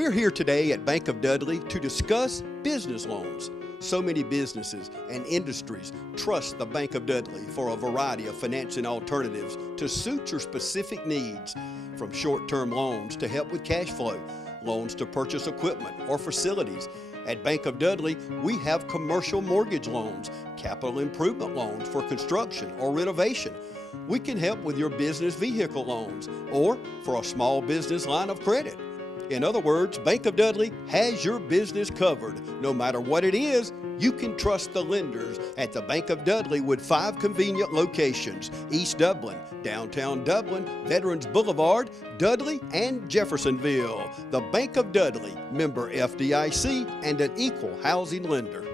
We're here today at Bank of Dudley to discuss business loans. So many businesses and industries trust the Bank of Dudley for a variety of financing alternatives to suit your specific needs, from short-term loans to help with cash flow, loans to purchase equipment or facilities. At Bank of Dudley, we have commercial mortgage loans, capital improvement loans for construction or renovation. We can help with your business vehicle loans or for a small business line of credit. In other words, Bank of Dudley has your business covered. No matter what it is, you can trust the lenders at the Bank of Dudley with 5 convenient locations: East Dublin, downtown Dublin, Veterans Boulevard, Dudley, and Jeffersonville. The Bank of Dudley, member FDIC, and an equal housing lender.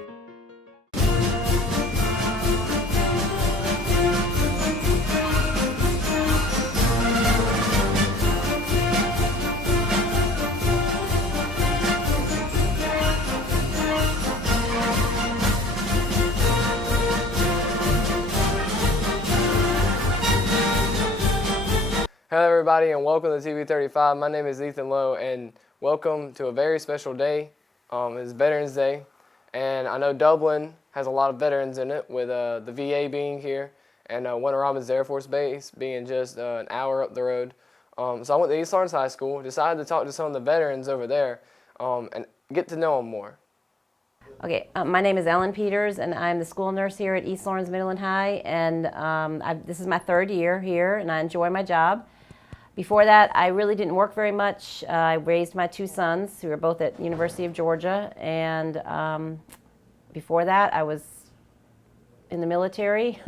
Hello everybody and welcome to TV35. My name is Ethan Lowe and welcome to a very special day. It's Veterans Day, and I know Dublin has a lot of veterans in it, with the VA being here and Warner Robins Air Force Base being just an hour up the road. So I went to East Lawrence High School, decided to talk to some of the veterans over there and get to know them more. Okay, my name is Ellen Peters, and I'm the school nurse here at East Lawrence Middle and High, and this is my 3rd year here, and I enjoy my job. Before that, I really didn't work very much. I raised my 2 sons, who are both at University of Georgia, and before that, I was in the military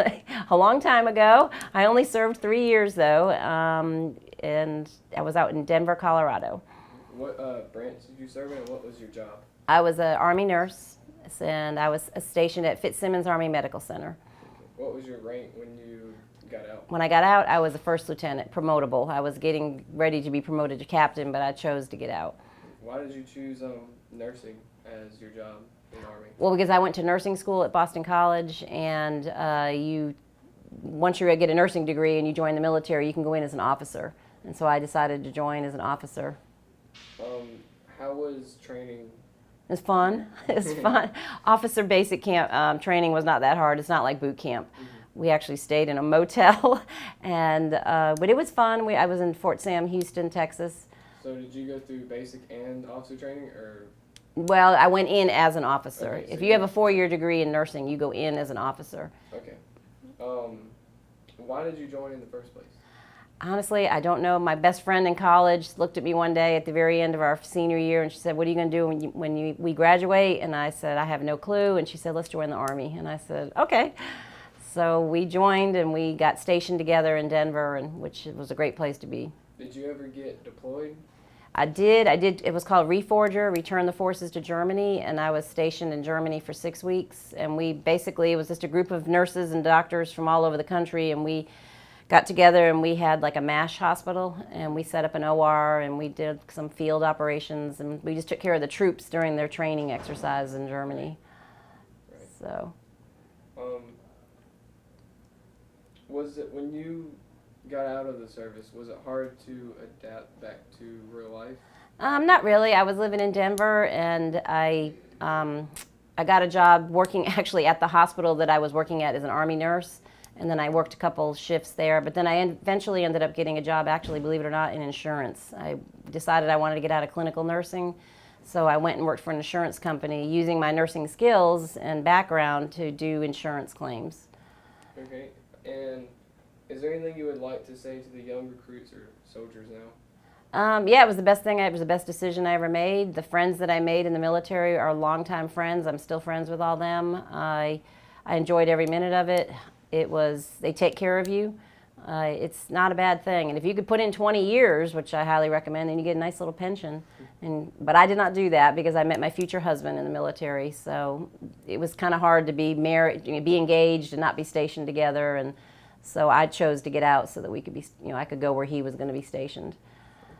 a long time ago. I only served 3 years, though, and I was out in Denver, Colorado. What branch did you serve in, and what was your job? I was an Army nurse, and I was stationed at Fitzsimmons Army Medical Center. What was your rank when you got out? When I got out, I was a 1st lieutenant, promotable. I was getting ready to be promoted to captain, but I chose to get out. Why did you choose nursing as your job in the Army? Well, because I went to nursing school at Boston College, and once you get a nursing degree and you join the military, you can go in as an officer. And so I decided to join as an officer. How was training? It was fun. It was fun. Officer basic camp training was not that hard. It's not like boot camp. Mm-hmm. We actually stayed in a motel, and but it was fun. I was in Fort Sam, Houston, Texas. So did you go through basic and officer training, or? Well, I went in as an officer. Okay, so if you have a 4-year degree in nursing, you go in as an officer. Okay. Why did you join in the first place? Honestly, I don't know. My best friend in college looked at me one day at the very end of our senior year, and she said, "What are you going to do when we graduate?" And I said, "I have no clue." And she said, "Let's join the Army." And I said, "Okay." So we joined, and we got stationed together in Denver, which was a great place to be. Did you ever get deployed? I did. It was called Reforger, Return the Forces to Germany, and I was stationed in Germany for 6 weeks. And it was just a group of nurses and doctors from all over the country, and we got together and we had like a MASH hospital, and we set up an OR, and we did some field operations, and we just took care of the troops during their training exercise in Germany. Right. So. Was it, when you got out of the service, was it hard to adapt back to real life? Not really. I was living in Denver, and I got a job working actually at the hospital that I was working at as an Army nurse, and then I worked a couple shifts there. But then I eventually ended up getting a job, actually, believe it or not, in insurance. I decided I wanted to get out of clinical nursing, so I went and worked for an insurance company using my nursing skills and background to do insurance claims. Okay. And is there anything you would like to say to the young recruits or soldiers now? Yeah, it was the best thing. It was the best decision I ever made. The friends that I made in the military are longtime friends. I'm still friends with all them. I enjoyed every minute of it. They take care of you. It's not a bad thing. And if you could put in 20 years, which I highly recommend, then you get a nice little pension. But I did not do that because I met my future husband in the military. So it was kind of hard to be married, be engaged, and not be stationed together. And so I chose to get out so that we could be, I could go where he was going to be stationed.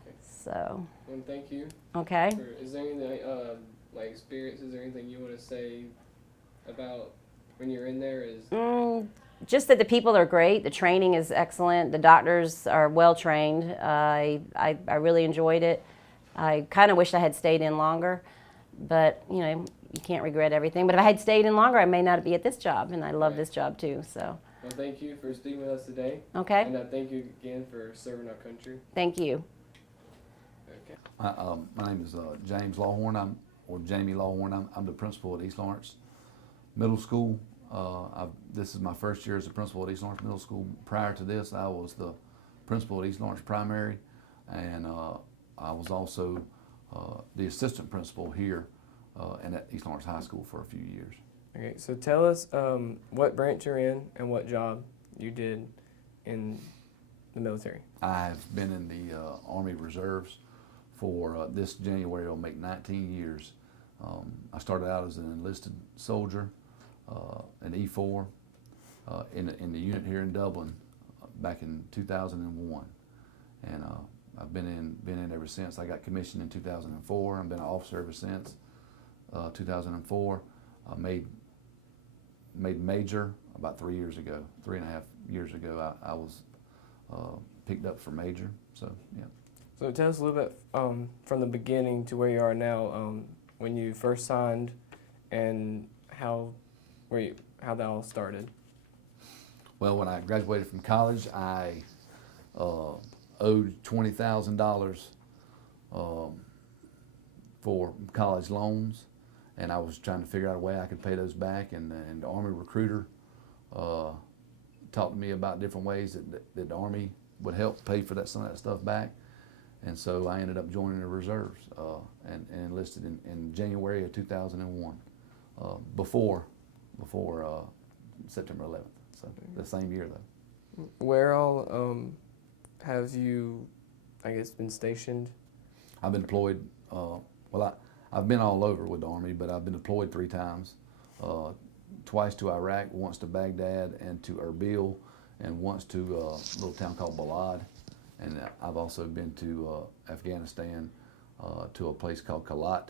Okay. So. Well, thank you. Okay. Is there anything, experiences or anything you want to say about when you're in there? Just that the people are great. The training is excellent. The doctors are well trained. I really enjoyed it. I kind of wish I had stayed in longer, but you know, you can't regret everything. But if I had stayed in longer, I may not be at this job, and I love this job too. So. Well, thank you for speaking with us today. Okay. And thank you again for serving our country. Thank you. Okay. My name is James Lawhorn, or Jamie Lawhorn. I'm the principal at East Lawrence Middle School. This is my first year as a principal at East Lawrence Middle School. Prior to this, I was the principal at East Lawrence Primary, and I was also the assistant principal here and at East Lawrence High School for a few years. Okay, so tell us what branch you're in and what job you did in the military. I've been in the Army Reserves for this January will make 19 years. I started out as an enlisted soldier, an E4, in the unit here in Dublin back in 2001, and I've been in ever since. I got commissioned in 2004. I've been an officer ever since 2004. Made major about 3 years ago, 3.5 years ago. I was picked up for major. So yeah. So tell us a little bit from the beginning to where you are now, when you first signed, and how that all started. Well, when I graduated from college, I owed $20,000 for college loans, and I was trying to figure out a way I could pay those back. And the Army recruiter talked to me about different ways that the Army would help pay for some of that stuff back. And so I ended up joining the reserves and enlisted in January of 2001, before September 11th. So the same year though. Where all have you, I guess, been stationed? I've been deployed. I've been all over with the Army, but I've been deployed 3 times. Twice to Iraq, once to Baghdad and to Erbil, and once to a little town called Balad. And I've also been to Afghanistan, to a place called Kalat,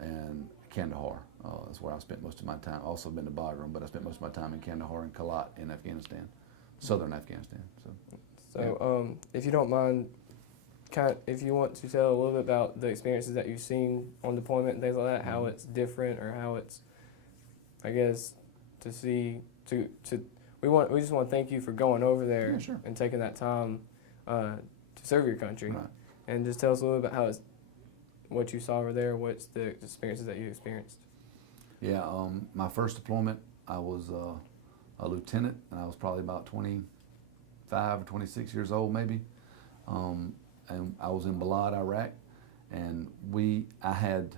and Kandahar. That's where I spent most of my time. Also been to Bagram, but I spent most of my time in Kandahar and Kalat in Afghanistan, southern Afghanistan. So if you don't mind, if you want to tell a little bit about the experiences that you've seen on deployment and things like that, how it's different, or how it's, I guess, to see we just want to thank you for going over there. Yeah, sure. And taking that time to serve your country. Right. And just tell us a little bit about what you saw over there, what's the experiences that you experienced. Yeah, my first deployment, I was a lieutenant, and I was probably about 25 or 26 years old maybe. And I was in Balad, Iraq, and I had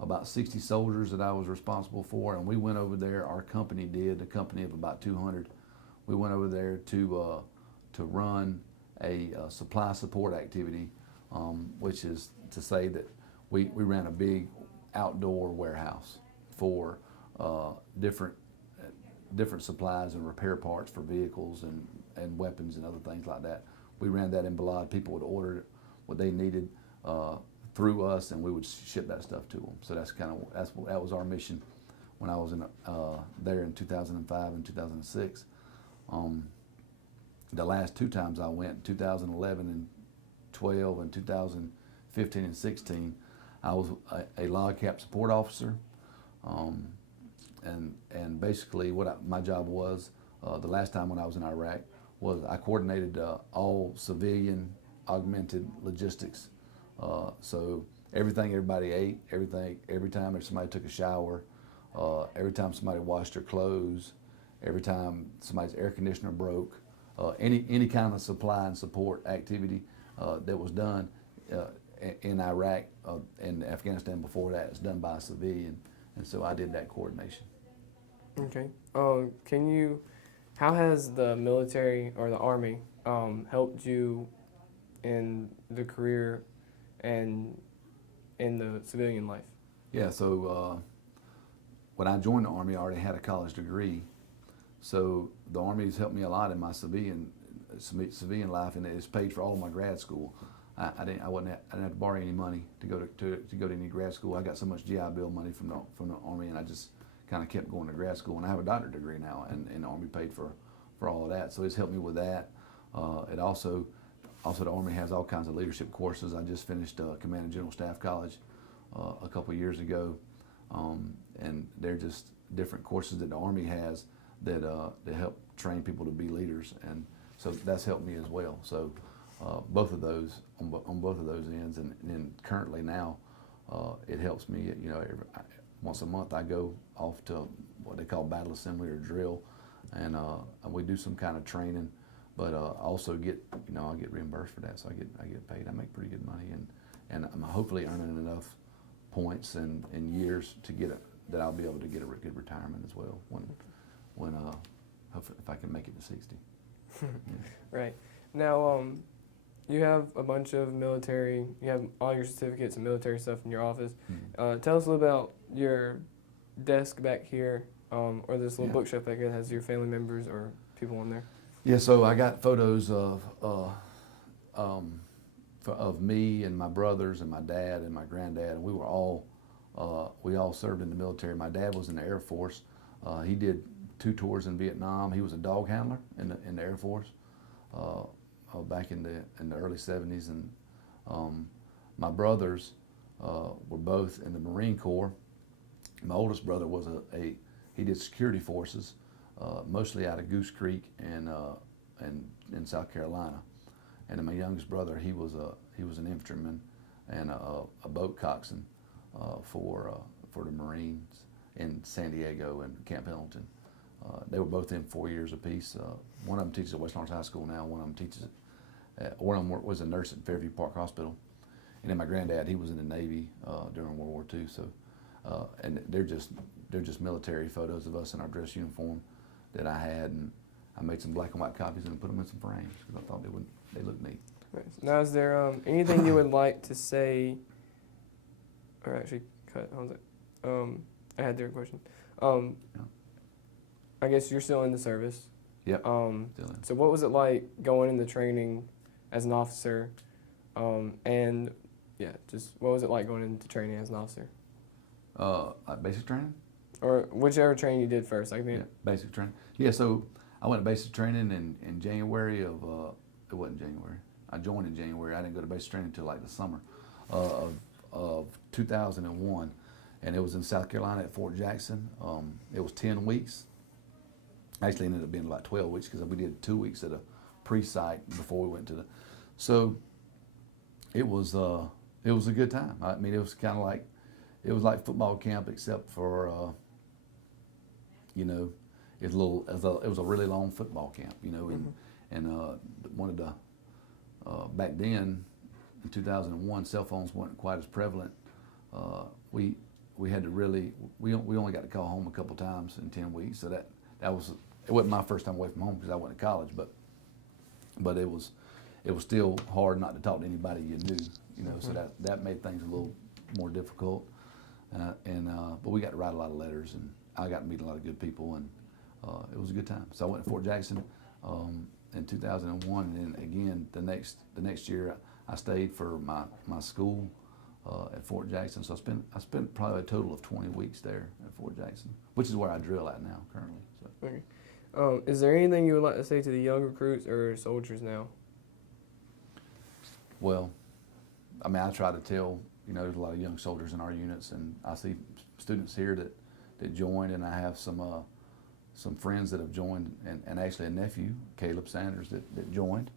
about 60 soldiers that I was responsible for, and we went over there. Our company did, a company of about 200. We went over there to run a supply support activity, which is to say that we ran a big outdoor warehouse for different supplies and repair parts for vehicles and weapons and other things like that. We ran that in Balad. People would order what they needed through us, and we would ship that stuff to them. So that was our mission when I was there in 2005 and 2006. The last 2 times I went, 2011 and 12 and 2015 and 16, I was a log cap support officer, and basically my job was, the last time when I was in Iraq, was I coordinated all civilian augmented logistics. So everything everybody ate, every time somebody took a shower, every time somebody washed their clothes, every time somebody's air conditioner broke, any kind of supply and support activity that was done in Iraq and Afghanistan before that is done by a civilian, and so I did that coordination. Okay. How has the military or the Army helped you in the career and in the civilian life? Yeah, so when I joined the Army, I already had a college degree, so the Army has helped me a lot in my civilian life, and it's paid for all of my grad school. I didn't have to borrow any money to go to any grad school. I got so much GI Bill money from the Army, and I just kind of kept going to grad school. And I have a doctorate degree now, and the Army paid for all of that, so it's helped me with that. It also, Also, the Army has all kinds of leadership courses. I just finished Command and General Staff College a couple of years ago, and they're just different courses that the Army has that help train people to be leaders, and so that's helped me as well. So both of those on both of those ends, and then currently now it helps me. You know, once a month I go off to what they call battle assembly or drill, and we do some kind of training. But I also get, you know, I get reimbursed for that, so I get paid. I make pretty good money, and I'm hopefully earning enough points and years to get that I'll be able to get a good retirement as well when hopefully if I can make it to 60. Yeah. Right. Now, you have a bunch of military. You have all your certificates and military stuff in your office. Mm-hmm. Tell us a little about your desk back here, or this little Yeah. bookshelf back here that has your family members or people on there. Yeah, so I got photos of me and my brothers and my dad and my granddad, and we all served in the military. My dad was in the Air Force. He did 2 tours in Vietnam. He was a dog handler in the Air Force back in the early 70s, and my brothers were both in the Marine Corps. My oldest brother was he did security forces. Mostly out of Goose Creek and in South Carolina, and then my youngest brother he was an infantryman and a boat coxswain for the Marines in San Diego and Camp Pendleton. They were both in 4 years apiece. One of them teaches at West Lawrence High School now. One of them teaches one of them was a nurse at Fairview Park Hospital, and then my granddad he was in the Navy during World War II. So, and they're just military photos of us in our dress uniform that I had, and I made some black and white copies and put them in some frames because I thought they looked neat. Right. Now, is there anything you would like to say, or actually cut? Hold on. I had their question. Yeah. I guess you're still in the service. Yep. Still in. So what was it like going into training as an officer? And yeah, just what was it like going into training as an officer? Like basic training. Or whichever training you did first. Yeah, basic training. Yeah, so I went to basic training in January of, it wasn't January. I joined in January. I didn't go to basic training until like the summer of 2001. And it was in South Carolina at Fort Jackson. It was 10 weeks. Actually, it ended up being about 12 weeks because we did 2 weeks at a pre-site before we went to the. So it was a good time. I mean, it was kind of like, it was like football camp except for, you know, it was a really long football camp, you know, and one of the back then in 2001, cell phones weren't quite as prevalent. We had to really we only got to call home a couple times in 10 weeks, so that was it wasn't my first time away from home because I went to college, but it was still hard not to talk to anybody you knew, you know, so that made things a little more difficult. But we got to write a lot of letters, and I got to meet a lot of good people, and it was a good time. So I went to Fort Jackson in 2001, and then again the next year I stayed for my school at Fort Jackson. So I spent probably a total of 20 weeks there at Fort Jackson, which is where I drill at now currently. So. Okay. Is there anything you would like to say to the young recruits or soldiers now? Well, I mean, I try to tell. You know, there's a lot of young soldiers in our units, and I see students here that joined, and I have some friends that have joined, and actually a nephew, Caleb Sanders, that joined.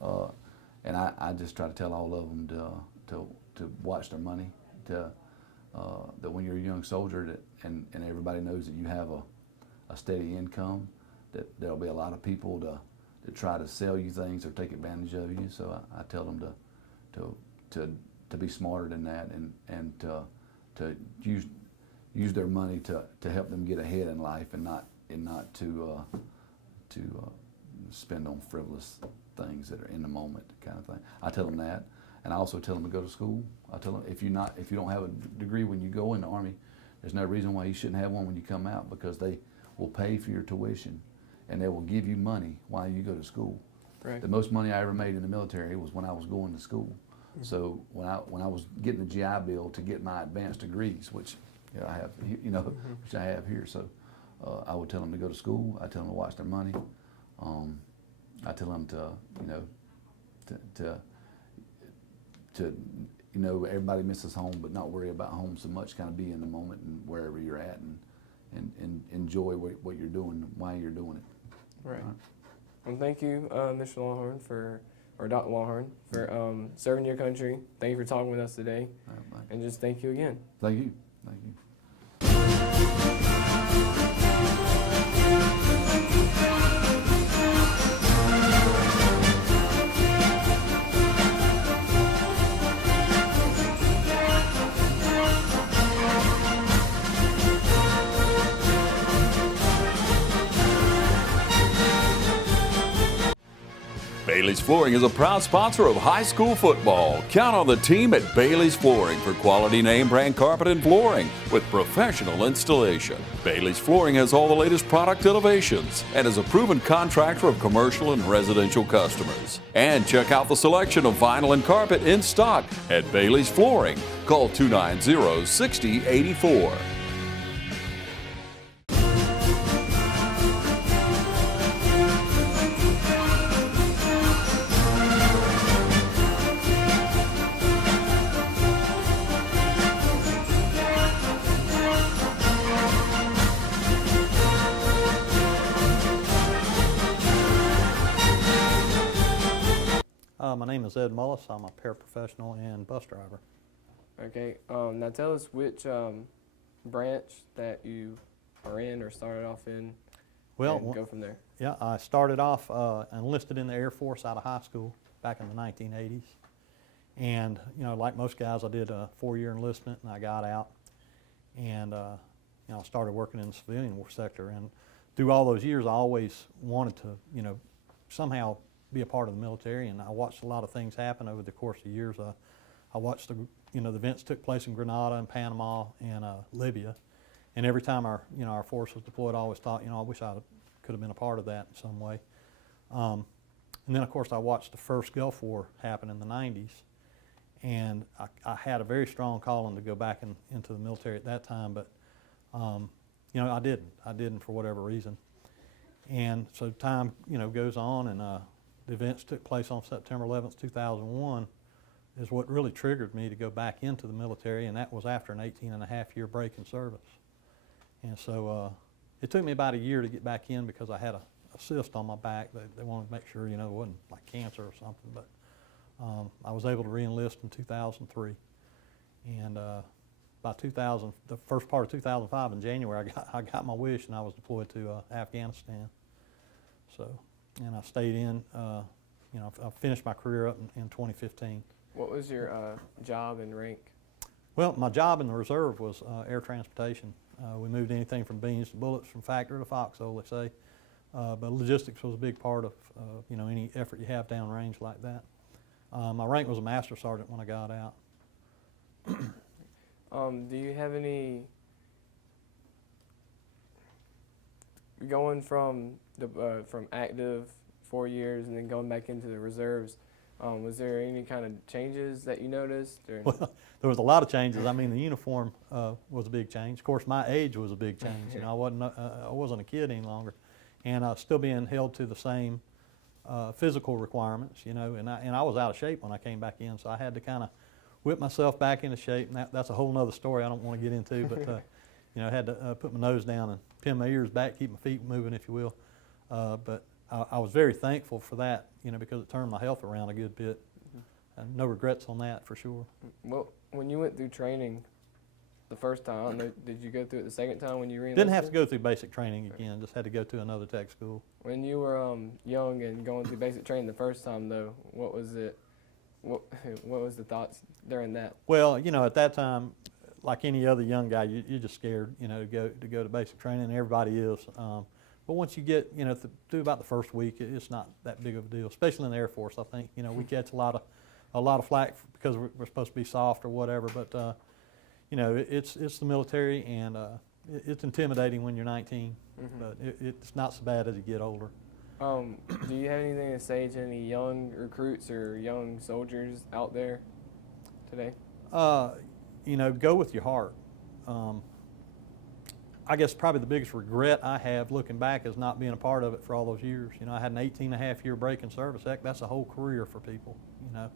And I just try to tell all of them to watch their money, that when you're a young soldier and everybody knows that you have a steady income, that there'll be a lot of people to try to sell you things or take advantage of you. So I tell them to be smarter than that and to use their money to help them get ahead in life and not to spend on frivolous things that are in the moment kind of thing. I tell them that, and I also tell them to go to school. I tell them if you don't have a degree when you go in the Army, there's no reason why you shouldn't have one when you come out, because they will pay for your tuition and they will give you money while you go to school. Right. The most money I ever made in the military was when I was going to school. So when I was getting the GI Bill to get my advanced degrees, which I have, which I have here. So I would tell them to go to school. I tell them to watch their money. I tell them to to you know, everybody misses home, but not worry about home so much. Kind of be in the moment and wherever you're at, and enjoy what you're doing, why you're doing it. Right. Well, thank you, Mr. Longhorn, or Dr. Longhorn, for serving your country. Thank you for talking with us today, and just thank you again. Thank you. Thank you. Bailey's Flooring is a proud sponsor of high school football. Count on the team at Bailey's Flooring for quality name brand carpet and flooring with professional installation. Bailey's Flooring has all the latest product innovations and is a proven contractor of commercial and residential customers. And check out the selection of vinyl and carpet in stock at Bailey's Flooring. Call 290-6084. My name is Ed Mullis. I'm a paraprofessional and bus driver. Okay. Now tell us which branch that you are in or started off in. Well, and go from there. Yeah, I started off enlisted in the Air Force out of high school back in the 1980s. And, you know, like most guys, I did a 4-year enlistment and I got out. And, you know, I started working in the civilian war sector. And through all those years, I always wanted to, you know, somehow be a part of the military, and I watched a lot of things happen over the course of years. I watched the events took place in Grenada and Panama and Libya, and every time our force was deployed, I always thought, I wish I could have been a part of that in some way. And then of course I watched the first Gulf War happen in the 90s, and I had a very strong calling to go back into the military at that time, but I didn't for whatever reason. And so time goes on, and the events took place on September 11th, 2001, is what really triggered me to go back into the military, and that was after an 18-and-a-half-year break in service. And so it took me about a year to get back in because I had a cyst on my back. They wanted to make sure, it wasn't like cancer or something, but I was able to re-enlist in 2003. And by the first part of 2005 in January, I got my wish, and I was deployed to Afghanistan. So. And I stayed in, I finished my career up in 2015. What was your job and rank? Well, my job in the reserve was air transportation. We moved anything from beans to bullets, from factory to foxhole, they say. But logistics was a big part of any effort you have downrange like that. My rank was a master sergeant when I got out. Do you have any, going from active 4 years and then going back into the reserves, was there any kind of changes that you noticed? Or? Well, there was a lot of changes. I mean, the uniform was a big change. Of course, my age was a big change. I wasn't a kid any longer, and I was still being held to the same physical requirements. And I was out of shape when I came back in, so I had to kind of whip myself back into shape. And that's a whole nother story I don't want to get into, but I had to put my nose down and pin my ears back, keep my feet moving, if you will. But I was very thankful for that, because it turned my health around a good bit. And no regrets on that, for sure. Well, when you went through training the first time, I don't know, did you go through it the second time when you re-enlisted? Didn't have to go through basic training again, just had to go to another tech school. When you were young and going through basic training the first time, though, what was it? What was the thoughts during that? Well, at that time, like any other young guy, you're just scared, to go to basic training, and everybody is. But once you get, through about the first week, it's not that big of a deal, especially in the Air Force. I think, we catch a lot of flack because we're supposed to be soft or whatever. But it's the military, and it's intimidating when you're 19. Mm-hmm. But it's not so bad as you get older. Do you have anything to say to any young recruits or young soldiers out there today? Go with your heart. I guess probably the biggest regret I have looking back is not being a part of it for all those years. I had an 18-and-a-half-year break in service. Heck, that's a whole career for people. You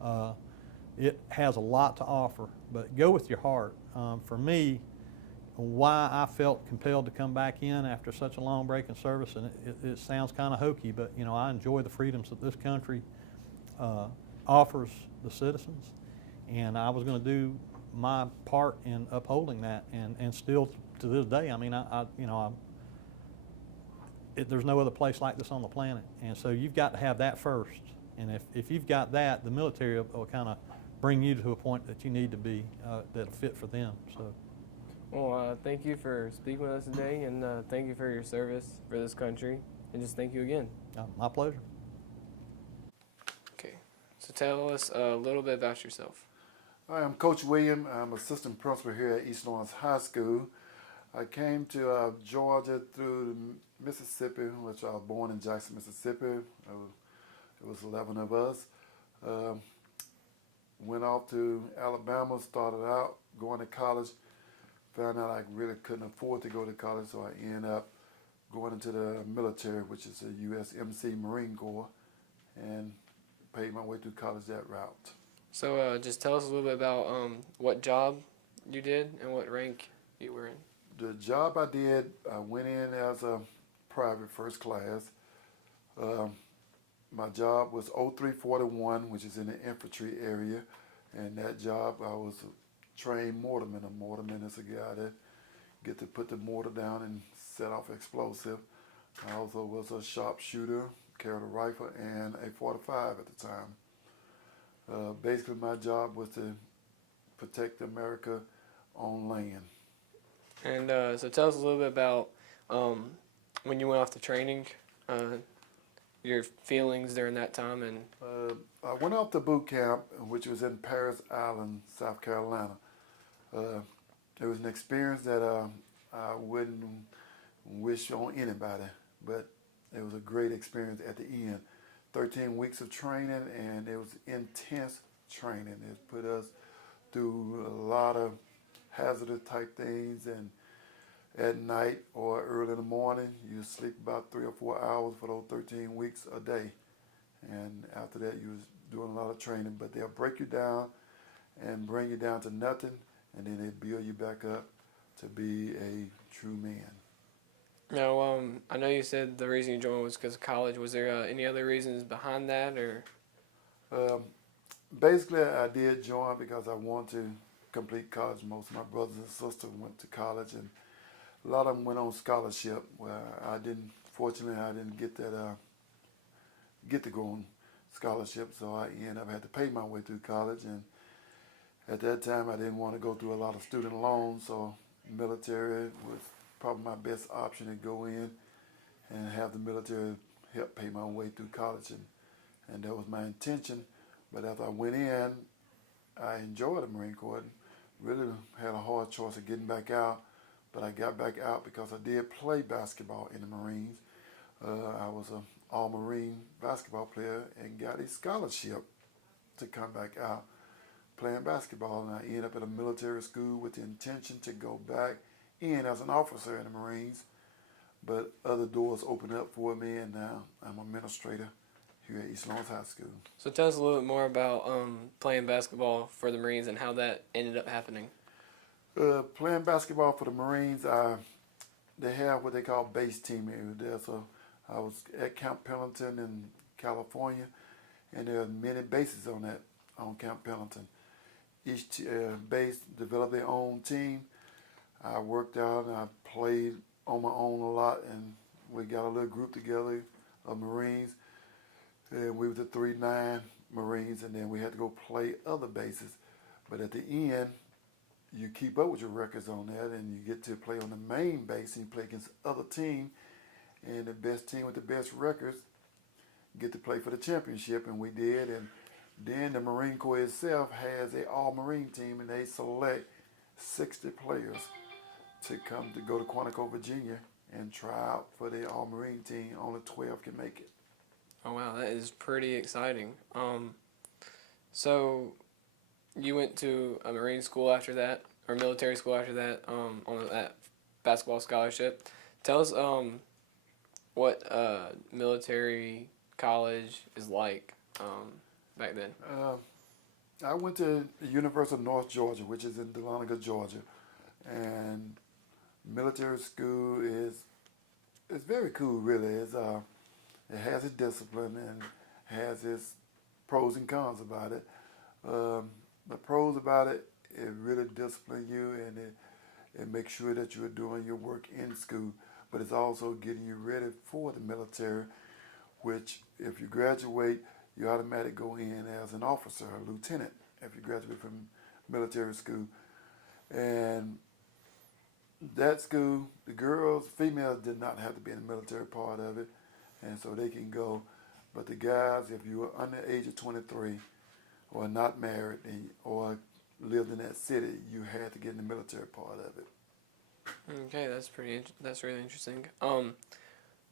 know, it has a lot to offer, but go with your heart. For me, why I felt compelled to come back in after such a long break in service, and it sounds kind of hokey, but you know, I enjoy the freedoms that this country offers the citizens, and I was going to do my part in upholding that, and still to this day. I mean, there's no other place like this on the planet, and so you've got to have that first. And if you've got that, the military will kind of bring you to a point that you need to be that'll fit for them. So. Well, thank you for speaking with us today, and thank you for your service for this country, and just thank you again. My pleasure. Okay, so tell us a little bit about yourself. Hi, I'm Coach William. I'm assistant principal here at East Lawrence High School. I came to Georgia through Mississippi, which I was born in Jackson, Mississippi. It was 11 of us. Went off to Alabama, started out going to college. Found out I really couldn't afford to go to college, so I ended up going into the military, which is the USMC Marine Corps, and paid my way through college that route. So just tell us a little bit about what job you did and what rank you were in. The job I did, I went in as a private first class. My job was 0341, which is in the infantry area, and that job I was a trained mortarman. A mortarman is a guy that get to put the mortar down and set off explosive. I also was a sharpshooter, carried a rifle and a .45 at the time. Basically, my job was to protect America on land. And so tell us a little bit about when you went off to training, your feelings during that time. And I went off to boot camp, which was in Paris Island, South Carolina. It was an experience that I wouldn't wish on anybody, but it was a great experience at the end. 13 weeks of training, and it was intense training. It put us through a lot of hazardous type things, and at night or early in the morning, you sleep about 3 or 4 hours for those 13 weeks a day. And after that, you was doing a lot of training, but they'll break you down and bring you down to nothing, and then they build you back up to be a true man. now, I know you said the reason you joined was because of college. Was there any other reasons behind that, or? Basically, I did join because I wanted to complete college. Most of my brothers and sisters went to college, and a lot of them went on scholarship. Where I didn't. Fortunately, I didn't get that. Get to go on scholarship, so I ended up had to pay my way through college. And at that time, I didn't want to go through a lot of student loans, so military was probably my best option to go in and have the military help pay my way through college, and that was my intention. But after I went in, I enjoyed the Marine Corps. Really had a hard choice of getting back out, but I got back out because I did play basketball in the Marines. I was an all-Marine basketball player and got a scholarship to come back out playing basketball, and I ended up at a military school with the intention to go back in as an officer in the Marines, but other doors opened up for me, and now I'm an administrator here at East Lawrence High School. So tell us a little bit more about playing basketball for the Marines and how that ended up happening. Playing basketball for the Marines, they have what they call base team there. So I was at Camp Pendleton in California, and there are many bases on Camp Pendleton. Each base developed their own team. I worked out and I played on my own a lot, and we got a little group together of Marines, and we were the 3-9 Marines, and then we had to go play other bases. But at the end, you keep up with your records on that, and you get to play on the main base, and you play against other team, and the best team with the best records get to play for the championship, and we did. And then the Marine Corps itself has an all-Marine team, and they select 60 players to come to go to Quantico, Virginia, and try out for the all-Marine team. Only 12 can make it. Oh wow, that is pretty exciting. So you went to a Marine school after that, or military school after that, on that basketball scholarship. Tell us what military college is like. back then? I went to the University of North Georgia, which is in Dahlonega, Georgia, and military school is it's very cool. Really, it has its discipline and has its pros and cons about it. The pros about it, it really disciplines you and it makes sure that you're doing your work in school, but it's also getting you ready for the military, which if you graduate, you automatically go in as an officer, a lieutenant, if you graduate from military school. And that school, the girls, females did not have to be in the military part of it, and so they can go. But the guys, if you were under the age of 23 or not married or lived in that city, you had to get in the military part of it. Okay, that's really interesting.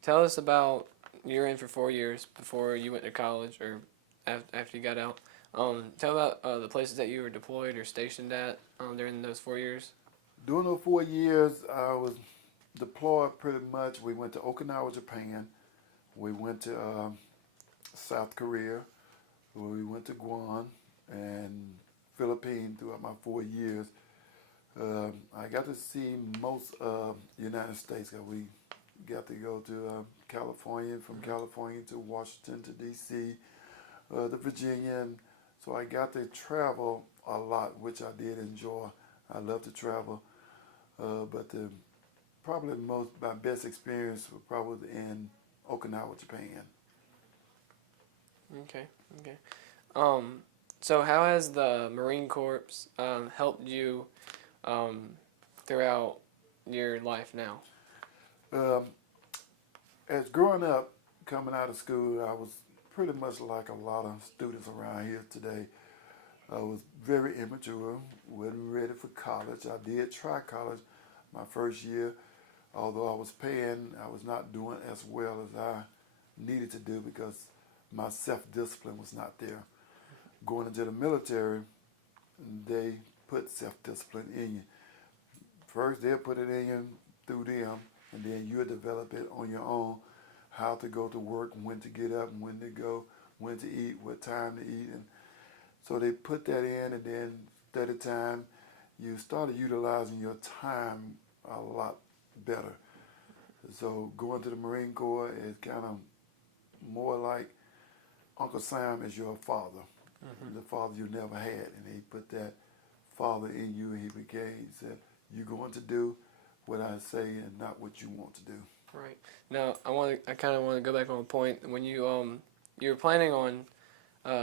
Tell us about, you're in for 4 years before you went to college or after you got out. Tell about the places that you were deployed or stationed at during those 4 years. During those 4 years, I was deployed pretty much. We went to Okinawa, Japan. We went to South Korea. We went to Guam and Philippines throughout my 4 years. I got to see most of the United States. We got to go to California, from California to Washington to D.C., to Virginia. And so I got to travel a lot, which I did enjoy. I love to travel. But probably my best experience was probably in Okinawa, Japan. Okay. So how has the Marine Corps helped you throughout your life now? As growing up, coming out of school, I was pretty much like a lot of students around here today. I was very immature, wasn't ready for college. I did try college my first year. Although I was paying, I was not doing as well as I needed to do because my self-discipline was not there. Going into the military, they put self-discipline in you. First, they'll put it in you through them, and then you'll develop it on your own, how to go to work, when to get up, when to go, when to eat, what time to eat. And so they put that in, and then at a time, you started utilizing your time a lot better. So going to the Marine Corps is kind of more like Uncle Sam is your father, the father you never had, and he put that father in you, and he said, you're going to do what I say and not what you want to do. Right. Now, I kind of want to go back on a point. When you were planning on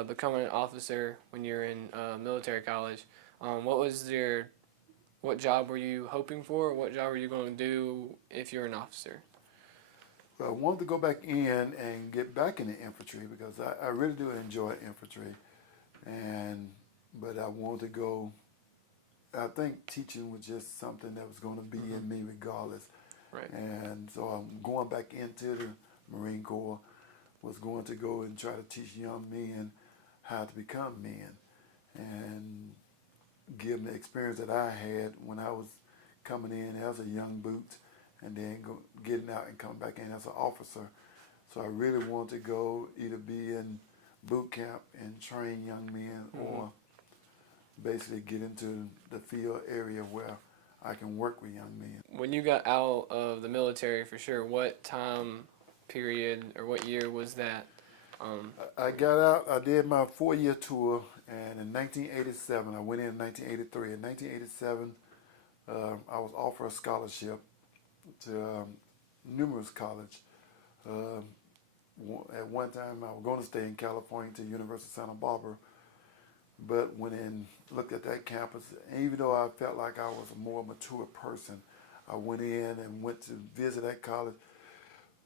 becoming an officer when you're in military college, what job were you hoping for? What job were you going to do if you're an officer? Well, I wanted to go back in and get back in the infantry because I really do enjoy infantry, but I wanted to go. I think teaching was just something that was going to be in me regardless. Right. And so I'm going back into the Marine Corps, was going to go and try to teach young men how to become men and give them the experience that I had when I was coming in as a young boot and then getting out and coming back in as an officer. So I really wanted to go either be in boot camp and train young men or basically get into the field area where I can work with young men. When you got out of the military, for sure, what time period or what year was that? I got out, I did my 4-year tour, and in 1987, I went in 1983. In 1987, I was offered a scholarship to numerous colleges. At one time, I was going to stay in California to the University of Santa Barbara, but went in, looked at that campus, and even though I felt like I was a more mature person, I went in and went to visit that college,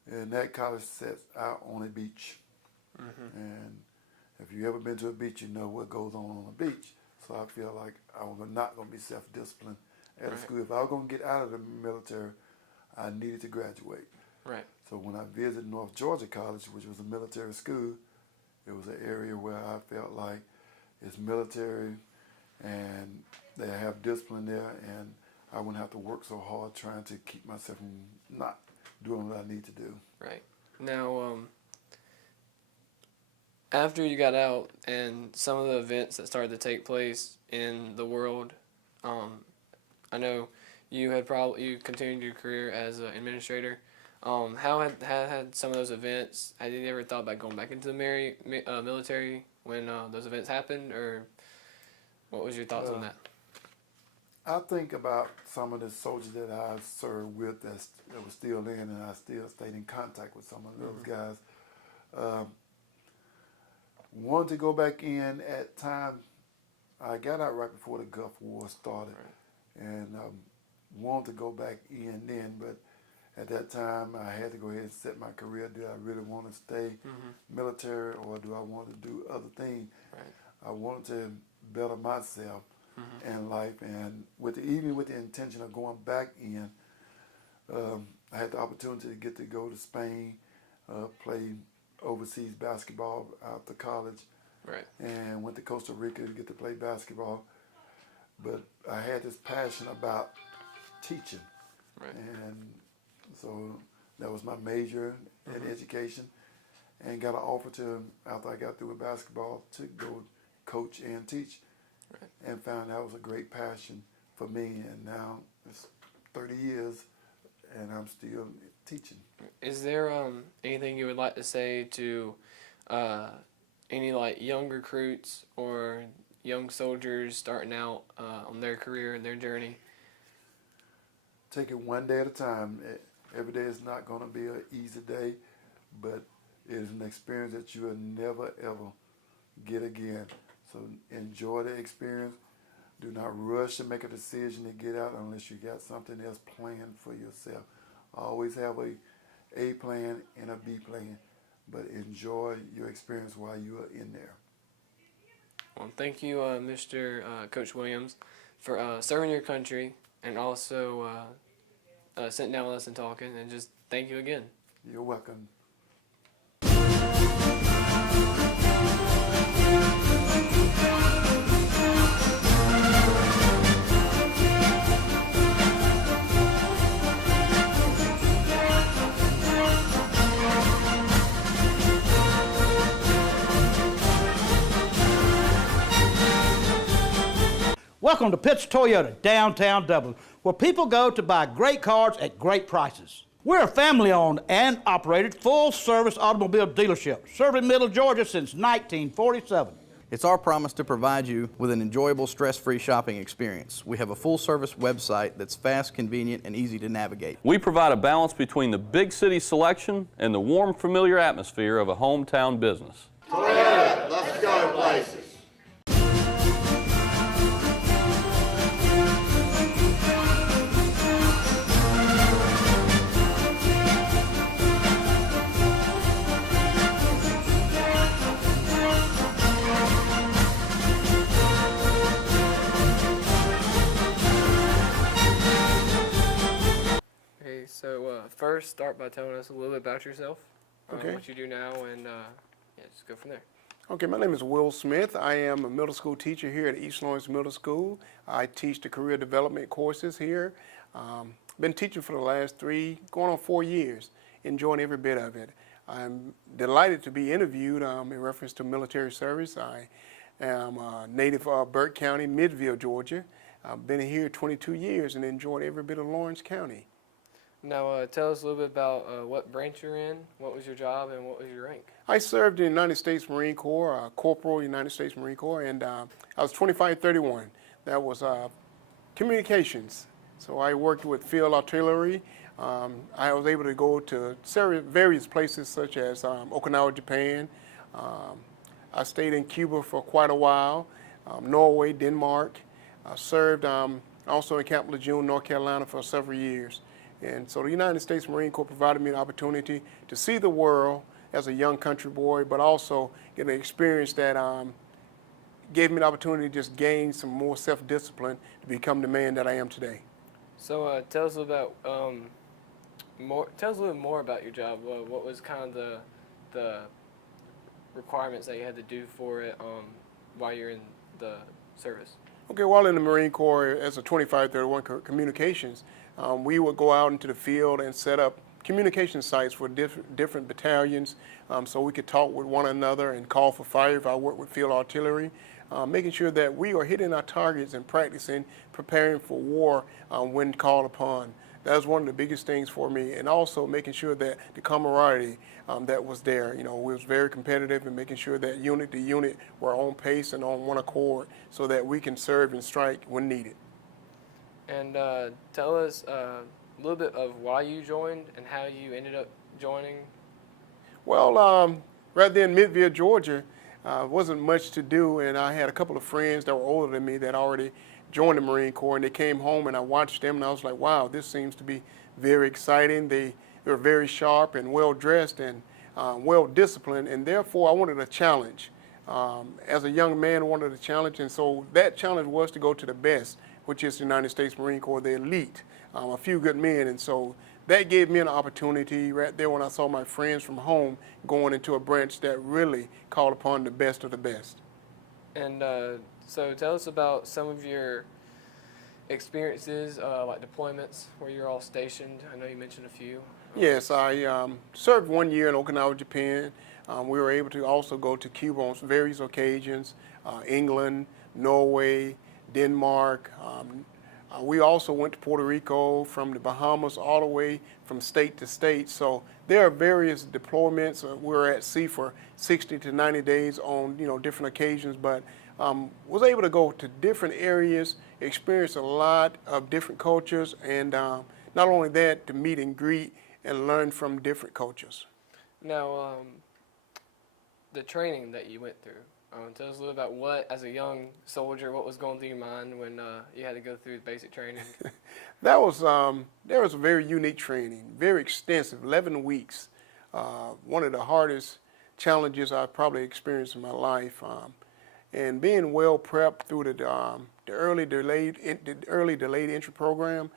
and that college sits out on a beach. And if you've ever been to a beach, you know what goes on a beach. So I feel like I was not going to be self-disciplined at a school. If I was going to get out of the military, I needed to graduate. Right. So when I visited North Georgia College, which was a military school, it was an area where I felt like it's military and they have discipline there, and I wouldn't have to work so hard trying to keep myself from not doing what I need to do. Right. Now, After you got out and some of the events that started to take place in the world, I know you continued your career as an administrator. How had some of those events? Had you ever thought about going back into the military when those events happened, or what was your thoughts on that? I think about some of the soldiers that I served with that was still in, and I still stayed in contact with some of those guys. Wanted to go back in at time. I got out right before the Gulf War started, and wanted to go back in then, but at that time I had to go ahead and set my career. Do I really want to stay military, or do I want to do other things? I wanted to better myself in life, and even with the intention of going back in, I had the opportunity to get to go to Spain, play overseas basketball after college, and went to Costa Rica to get to play basketball. But I had this passion about teaching, and so that was my major in education, and got an offer to, after I got through with basketball, to go coach and teach, and found that was a great passion for me. And now it's 30 years, and I'm still teaching. Is there anything you would like to say to any young recruits or young soldiers starting out on their career and their journey? Take it one day at a time. Every day is not going to be an easy day, but it is an experience that you will never ever get again. So enjoy the experience. Do not rush to make a decision to get out unless you got something else planned for yourself. Always have a plan and a B plan, but enjoy your experience while you are in there. Well, thank you, Mr. Coach Williams, for serving your country and also sitting down with us and talking, and just thank you again. You're welcome. Welcome to Pitts Toyota, downtown Dublin, where people go to buy great cars at great prices. We're a family-owned and operated full-service automobile dealership, serving Middle Georgia since 1947. It's our promise to provide you with an enjoyable, stress-free shopping experience. We have a full-service website that's fast, convenient, and easy to navigate. We provide a balance between the big city selection and the warm, familiar atmosphere of a hometown business. Toyota, let's go places. So first, start by telling us a little bit about yourself, Okay. what you do now, and just go from there. Okay, my name is Will Smith. I am a middle school teacher here at East Lawrence Middle School. I teach the career development courses here. Been teaching for the last going on 4 years, enjoying every bit of it. I'm delighted to be interviewed in reference to military service. I am a native of Burke County, Midville, Georgia. I've been here 22 years and enjoyed every bit of Lawrence County. Now, tell us a little bit about what branch you're in, what was your job, and what was your rank? I served in the United States Marine Corps, Corporal United States Marine Corps, and I was 2531. That was communications. So I worked with field artillery. I was able to go to various places such as Okinawa, Japan. I stayed in Cuba for quite a while, Norway, Denmark. I served also in Camp Lejeune, North Carolina for several years. And so the United States Marine Corps provided me an opportunity to see the world as a young country boy, but also get an experience that gave me the opportunity to just gain some more self-discipline to become the man that I am today. So tell us a little bit more about your job. What was kind of the requirements that you had to do for it while you're in the service? Okay, while in the Marine Corps as a 2531 communications, we would go out into the field and set up communication sites for different battalions, so we could talk with one another and call for fire if I work with field artillery, making sure that we are hitting our targets and practicing preparing for war when called upon. That was one of the biggest things for me, and also making sure that the camaraderie that was there. You know, we was very competitive and making sure that unit to unit were on pace and on one accord so that we can serve and strike when needed. And tell us a little bit of why you joined and how you ended up joining. Well, right there in Midville, Georgia, wasn't much to do, and I had a couple of friends that were older than me that already joined the Marine Corps, and they came home, and I watched them, and I was like, wow, this seems to be very exciting. They were very sharp and well-dressed and well-disciplined, and therefore I wanted a challenge. As a young man, I wanted a challenge, and so that challenge was to go to the best, which is the United States Marine Corps, the elite, a few good men, and so that gave me an opportunity right there when I saw my friends from home going into a branch that really called upon the best of the best. And so tell us about some of your experiences, like deployments, where you're all stationed. I know you mentioned a few. Yes, I served 1 year in Okinawa, Japan. We were able to also go to Cuba on various occasions, England, Norway, Denmark. We also went to Puerto Rico, from the Bahamas all the way from state to state. So there are various deployments. We were at sea for 60 to 90 days on different occasions, but was able to go to different areas, experience a lot of different cultures, and not only that, to meet and greet and learn from different cultures. Now, the training that you went through. Tell us a little about what, as a young soldier, what was going through your mind when you had to go through basic training? There was a very unique training, very extensive, 11 weeks. One of the hardest challenges I've probably experienced in my life. And being well prepped through the early delayed entry program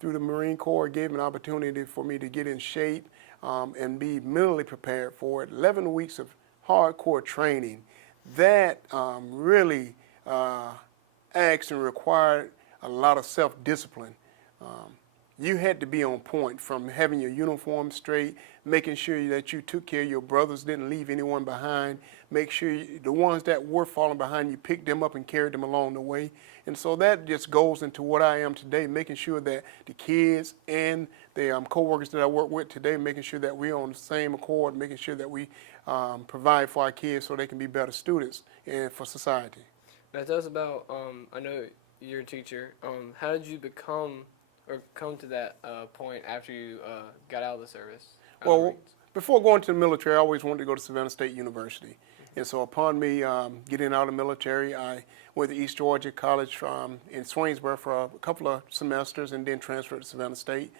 through the Marine Corps gave me an opportunity for me to get in shape and be mentally prepared for it. 11 weeks of hardcore training. That really asked and required a lot of self-discipline. You had to be on point, from having your uniform straight, making sure that you took care of your brothers, didn't leave anyone behind, make sure the ones that were falling behind, you picked them up and carried them along the way. And so that just goes into what I am today, making sure that the kids and the co-workers that I work with today, making sure that we're on the same accord, making sure that we provide for our kids so they can be better students and for society. Now tell us about, I know you're a teacher, how did you come to that point after you got out of the service? Well, before going to the military, I always wanted to go to Savannah State University. And so upon me getting out of the military, I went to East Georgia College in Swainsboro for a couple of semesters and then transferred to Savannah State.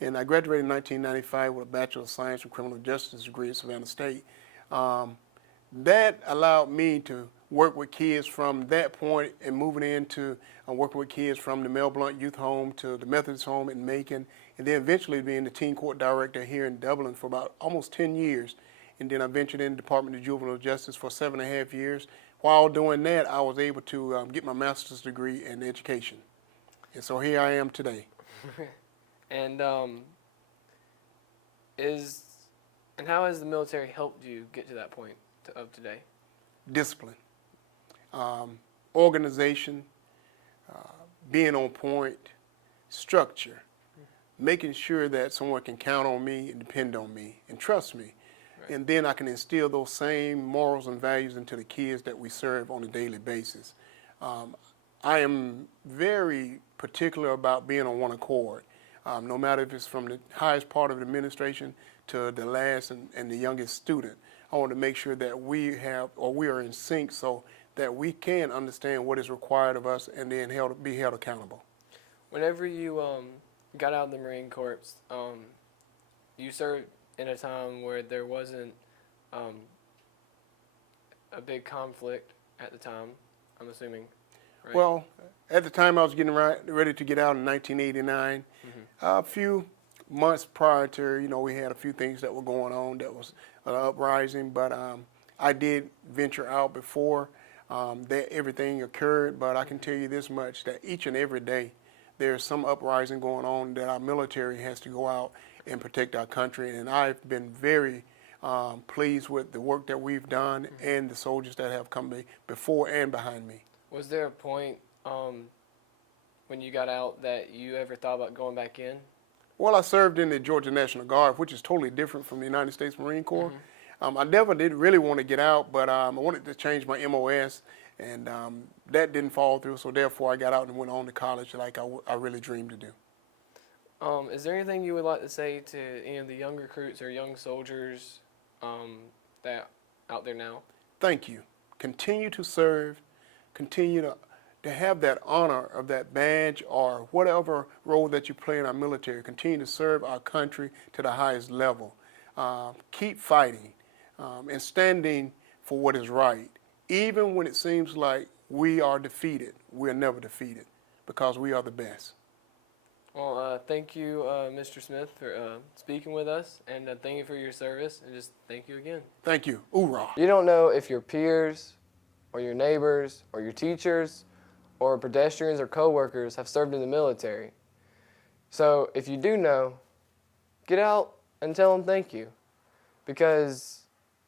And I graduated in 1995 with a Bachelor of Science in Criminal Justice degree at Savannah State. That allowed me to work with kids from that point and moving into working with kids from the Mel Blount Youth Home to the Methodist Home in Macon, and then eventually being the teen court director here in Dublin for about almost 10 years. And then I ventured in the Department of Juvenile Justice for 7.5 years. While doing that, I was able to get my master's degree in education. And so here I am today. And how has the military helped you get to that point of today? Discipline, organization, being on point, structure, making sure that someone can count on me and depend on me and trust me. Right. And then I can instill those same morals and values into the kids that we serve on a daily basis. I am very particular about being on one accord, no matter if it's from the highest part of the administration to the last and the youngest student. I want to make sure that we are in sync so that we can understand what is required of us and then be held accountable. Whenever you got out of the Marine Corps, you served in a time where there wasn't a big conflict at the time, I'm assuming, right? Well, at the time I was getting ready to get out in 1989. A few months prior to, we had a few things that were going on that was an uprising, but I did venture out before that everything occurred. But I can tell you this much, that each and every day there's some uprising going on that our military has to go out and protect our country. And I've been very pleased with the work that we've done and the soldiers that have come before and behind me. Was there a point when you got out that you ever thought about going back in? Well, I served in the Georgia National Guard, which is totally different from the United States Marine Corps. I never did really want to get out, but I wanted to change my MOS, and that didn't fall through, so therefore I got out and went on to college like I really dreamed to do. Is there anything you would like to say to any of the young recruits or young soldiers that out there now? Thank you. Continue to serve, continue to have that honor of that badge or whatever role that you play in our military. Continue to serve our country to the highest level. Keep fighting and standing for what is right. Even when it seems like we are defeated, we're never defeated because we are the best. Well, thank you, Mr. Smith, for speaking with us, and thank you for your service, and just thank you again. Thank you. Hoorah. You don't know if your peers or your neighbors or your teachers or pedestrians or coworkers have served in the military. So if you do know, get out and tell them thank you, because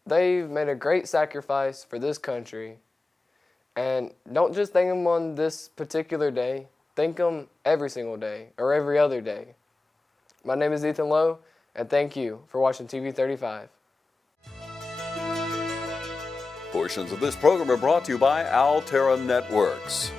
they've made a great sacrifice for this country. And don't just thank them on this particular day. Thank them every single day or every other day. My name is Ethan Lowe, and thank you for watching TV 35. Portions of this program are brought to you by Altera Networks.